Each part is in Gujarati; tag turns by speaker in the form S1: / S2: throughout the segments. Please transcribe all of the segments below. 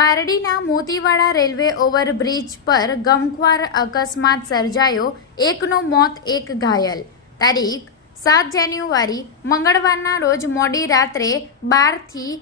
S1: પારડીના મોતીવાડા રેલવે ઓવરબ્રિજ પર ગમખ્વાર અકસ્માત સર્જાયો, એકનું મોત એક ઘાયલ. તારીખ, સાત જાન્યુઆરી, મંગળવારના રોજ મોડી રાત્રે બારથી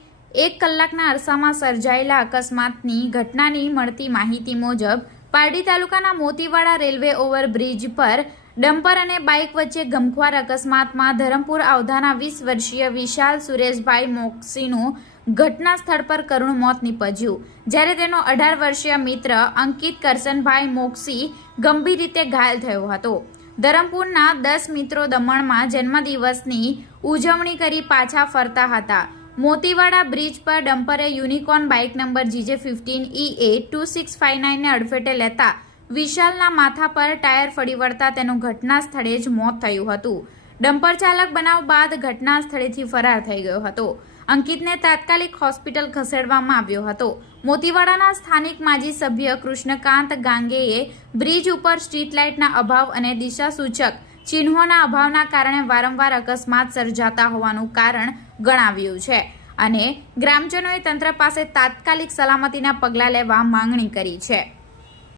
S1: એક કલાકના અરસામાં સર્જાયેલા અકસ્માતની ઘટનાની મળતી માહિતી મુજબ, પારડી તાલુકાના મોતીવાડા રેલવે ઓવરબ્રિજ પર ડમ્પર અને બાઇક વચ્ચે ગમખ્વાર અકસ્માતમાં ધરમપુર આવધાના વીસ વર્ષીય વિશાલ સુરેશભાઈ મોક્સીનું ઘટના સ્થળ પર કરુણ મોત નીપજ્યું. જ્યારે તેનો અઢાર વર્ષીય મિત્ર અંકિત કરસનભાઈ મોક્સી ગંભીર રીતે ઘાયલ થયો હતો. ધરમપુરના દસ મિત્રો દમણમાં જન્મદિવસની ઉજવણી કરી પાછા ફરતા હતા. મોતીવાડા બ્રિજ પર ડમ્પરે Unicorn bike number GJ fifteen E A two six five નાઇનને અડફેટે લેતા વિશાલના માથા પર ટાયર ફરી વળતા તેનું ઘટના સ્થળે જ મોત થયું હતું. ડમ્પર ચાલક બનાવ બાદ ઘટના સ્થળેથી ફરાર થઈ ગયો હતો. અંકિતને તાત્કાલિક હોસ્પિટલ ખસેડવામાં આવ્યો હતો. મોતીવાડાના સ્થાનિક માજી સભ્ય કૃષ્ણકાંત ગાંગેએ બ્રિજ ઉપર સ્ટ્રીટ લાઇટના અભાવ અને દિશા સૂચક ચિહ્નોના અભાવના કારણે વારંવાર અકસ્માત સર્જાતા હોવાનું કારણ ગણાવ્યું છે અને ગ્રામજનોએ તંત્ર પાસે તાત્કાલિક સલામતીના પગલાં લેવા માંગણી કરી છે.